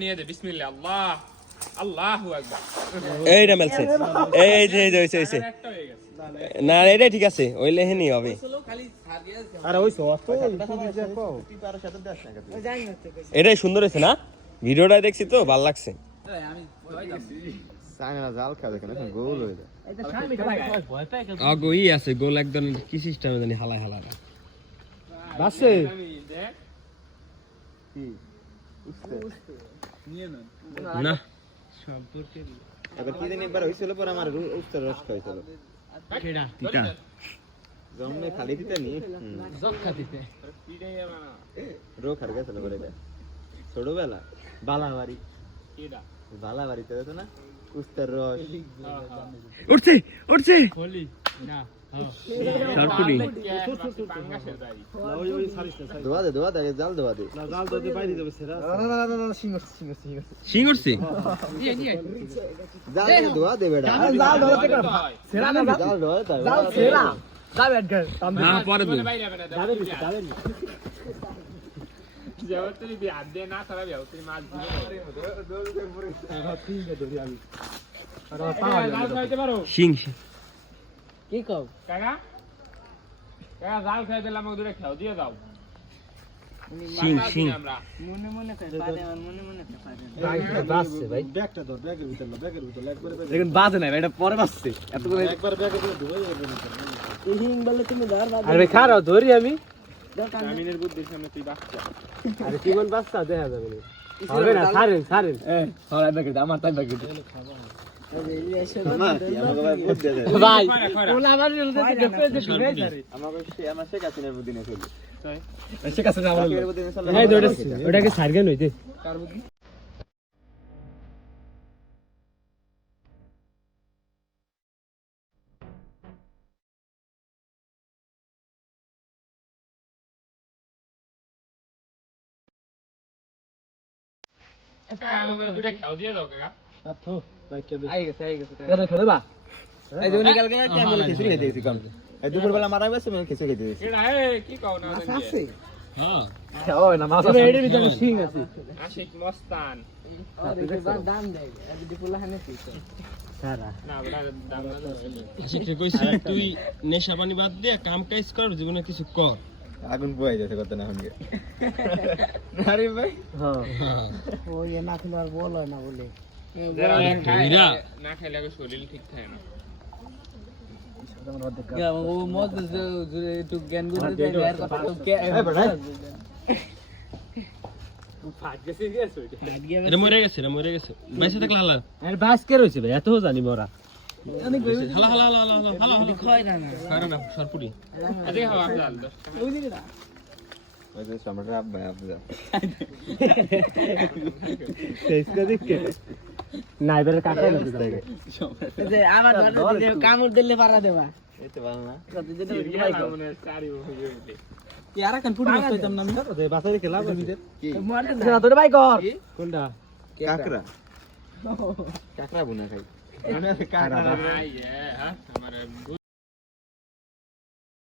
নিয়ে দে বিসমিল্লাহ আল্লাহ আল্লাহু আকবার এইটা মেলছে এই যে হইছে একটা হয়ে গেছে না এটা ঠিক আছে ওই লেহেনি হবে আরে ওই সস তো এটাই সুন্দর হয়েছে না ভিডিওটা দেখছি তো ভালো লাগছে জাল খাবে কেন গোল হয়ে যায় আগোই আছে গোল একদম কি সিস্টেমে জানি হালায় হালায় বাসে না আবার কি দিন একবার হইছিল পর আমার উত্তর রস খাইছিল টিটা জমনে খালি দিতে নি জক্কা দিতে রো খার গেছিল পরে এটা ছোটবেলা বালাবাড়ি কিডা বালাবাড়িতে আছে না উত্তর রস উঠছে হোলি না সরপুরি পাঙ্গাসের বাড়ি দোয়া দে জাল দোয়া দে জাল দতে পাই দিতে বসে সিং উঠছে জাল দোয়া দে বেটা জাল দতে কর সেরা না জাল দোয়া দে জাল সেরা যা ব্যাট গেল না পরে দু বাইরে বেটা যাবে যাবে যাওতরি বি আদে না তারা যাওতরি মাছ দিবে জাল খাইতে পারো সিং কি কও কাকা কাকা জাল খাই দিলাম আমাকে দূরে খাও দিয়ে দাও সিং আমরা মনে মনে কই পারে মনে মনে পারে বাসছে ভাই ব্যাগটা ধর ব্যাগের ভিতর একবারে দেখুন বাজে না এটা পরে বাজছে এত করে একবার ব্যাগের ভিতর ধুই হিং বলে তুমি ধর আরে খারাও ধরি আমি জামিনের বুদ্ধি সামনে তুই বাচ্চা আরে কি কোন বাচ্চা দেখা যাবে না হবে না ছাড়েন হ্যাঁ ব্যাগের আমার তাই ব্যাগের ভাই ওলা আমার আমার শেখ হাসিনার বুদ্ধি নিয়ে চলি সে কাছে না আমার এই ওটাকে ছাড় গেল হইতে কার বুদ্ধি দুটো খাও দিয়ে দাও কাকা আতো ভাই কে আই গেছে আরে খেলে বা এই দুনি কালকে টাইম বলে খিচুড়ি খেতে দিছি কম এই দুপুর বেলা মারা গেছে আমি খিচুড়ি খেতে দিছি এডা কি কও না জানি হ্যাঁ ও না মাছ আছে এর ভিতরে সিং আছে আশিক মস্তান দাম দেয় আর ডিপুলা হানে পিছে সারা না বড় দাম না আশিক কইছি তুই নেশা পানি বাদ দিয়ে কাম কাজ কর জীবনে কিছু কর আগুন পোয়াই যাচ্ছে কত না হনগে আরে ভাই হ্যাঁ ও এ না খেলে আর বল হয় না বলে না খাইলে শরীর ঠিক থাকে না ও মদ একটু জ্ঞান গুলো দেয় আর কথা তো কে ফাট গেছে গেছে এটা মরে গেছে বাইসে থাকলে হালা আর বাস কে রইছে ভাই এত জানি মোরা হালা খয় না সরপুরি এদিকে হাওয়া আফজাল ওই দিকে না ওই যে সম্রাট আব্বা আব্বা সেইটা দেখকে না এবারে কাটাই না যে আমার ধরে কামড় দিলে পারা দেবা এতে ভালো না কত যেটা মনে চারি হইবে কি আর কান পুরি মস্ত হইতাম না আমি রে বাসারে খেলা করবি কি না তোরে ভাই কর কোনটা কাকড়া কাকড়া বুনা খাই আই হ্যাঁ আমার